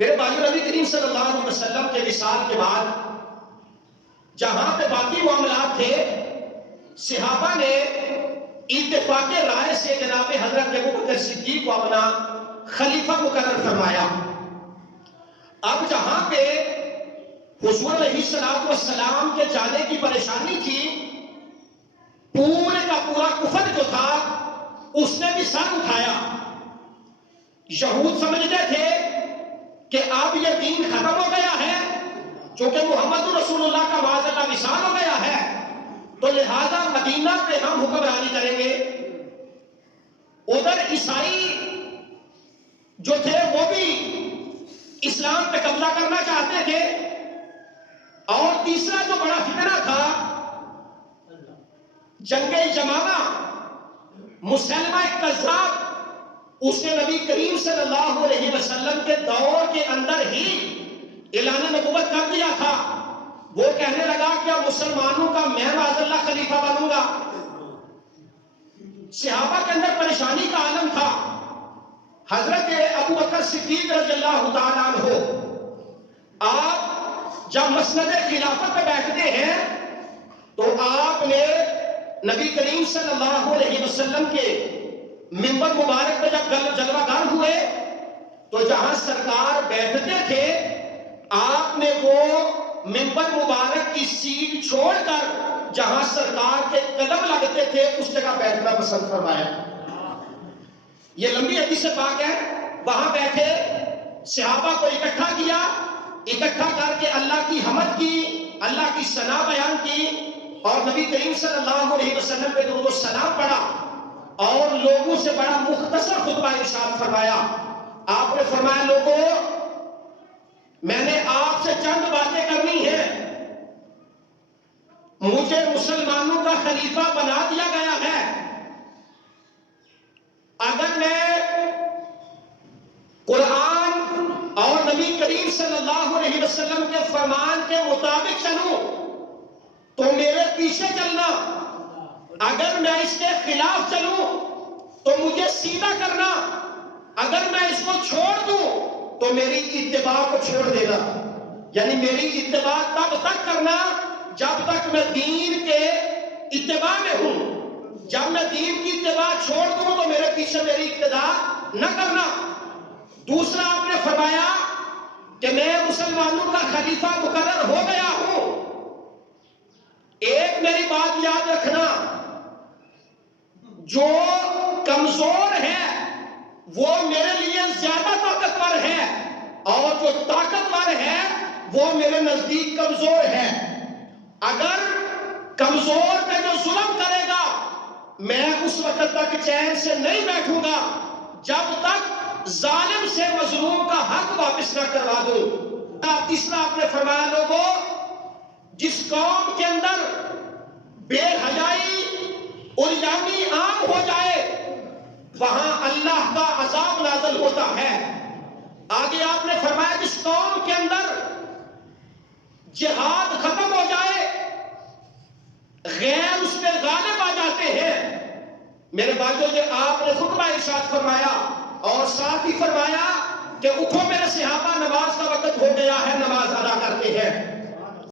میرے بھائیو، نبی کریم صلی اللہ علیہ وسلم کے وصال کے بعد جہاں پہ باقی معاملات تھے، صحابہ نے اتفاق رائے سے جناب حضرت ابوبکر صدیق کو اپنا خلیفہ مقرر فرمایا۔ اب جہاں پہ حضور علیہ السلام کے جانے کی پریشانی تھی، پورے کا پورا کفر جو تھا اس نے بھی سر اٹھایا۔ یہود سمجھتے تھے کہ اب یہ دین ختم ہو گیا ہے، چونکہ محمد رسول اللہ کا معاذ اللہ وصال ہو گیا ہے، تو لہذا مدینہ پہ ہم حکمرانی کریں گے۔ ادھر عیسائی جو تھے وہ بھی اسلام پہ قبضہ کرنا چاہتے تھے، اور تیسرا جو بڑا فتنہ تھا جنگ یمامہ، مسلمہ کذاب، اس نے نبی کریم صلی اللہ علیہ وسلم کے دور کے اندر ہی اعلان نبوت کر دیا تھا۔ وہ کہنے لگا کہ اب مسلمانوں کا میں معاذ اللہ خلیفہ بنوں گا۔ صحابہ کے اندر پریشانی کا عالم تھا۔ حضرت ابوبکر صدیق رضی اللہ تعالیٰ عنہ آپ جب مسند خلافت پہ بیٹھتے ہیں تو آپ نے نبی کریم صلی اللہ علیہ وسلم کے منبر مبارک پہ جب جلوہ گر ہوئے تو جہاں سرکار بیٹھتے تھے آپ نے وہ منبر مبارک کی سیٹ چھوڑ کر جہاں سرکار کے قدم لگتے تھے اس جگہ بیٹھنا پسند فرمایا۔ یہ لمبی حدیث پاک ہے۔ وہاں بیٹھے صحابہ کو اکٹھا کیا، اکٹھا کر کے اللہ کی حمد کی، اللہ کی ثنا بیان کی، اور نبی کریم صلی اللہ علیہ وسلم پہ درود و سلام پڑھا، اور لوگوں سے بڑا مختصر خطبہ ارشاد فرمایا۔ آپ نے فرمایا، لوگوں میں نے آپ سے چند باتیں کرنی ہیں۔ مجھے مسلمانوں کا خلیفہ بنا دیا گیا ہے، اگر میں قرآن اور نبی کریم صلی اللہ علیہ وسلم کے فرمان کے مطابق چلوں تو میرے پیچھے چلنا، اگر میں اس کے خلاف چلوں تو مجھے سیدھا کرنا، اگر میں اس کو چھوڑ دوں تو میری اتباع کو چھوڑ دینا۔ یعنی میری اتباع تب تک کرنا جب تک میں دین کے اتباع میں ہوں، جب میں دین کی اتباع چھوڑ دوں تو میرے پیچھے میری اقتداء نہ کرنا۔ دوسرا آپ نے فرمایا کہ میں مسلمانوں کا خلیفہ مقرر ہو گیا ہوں۔ ایک میری بات یاد رکھنا، جو کمزور ہے وہ میرے لیے زیادہ طاقتور ہے، اور جو طاقتور ہے وہ میرے نزدیک کمزور ہے۔ اگر کمزور پہ جو ظلم کرے گا میں اس وقت تک چین سے نہیں بیٹھوں گا جب تک ظالم سے مظلوم کا حق واپس نہ کروا دوں۔ تیسرا آپ نے فرمایا، لوگوں جس قوم کے اندر بے حیائی عریانی عام ہو جائے وہاں اللہ کا عذاب نازل ہوتا ہے۔ آگے آپ نے فرمایا، جس قوم کے اندر جہاد ختم ہو جائے، غیر اس پہ غالب آ جاتے ہیں۔ میرے بھائیو، یہ آپ نے خطبہ ارشاد فرمایا، اور ساتھ ہی فرمایا کہ اٹھو میرے صحابہ، نماز کا وقت ہو گیا ہے، نماز ادا کرتے ہیں۔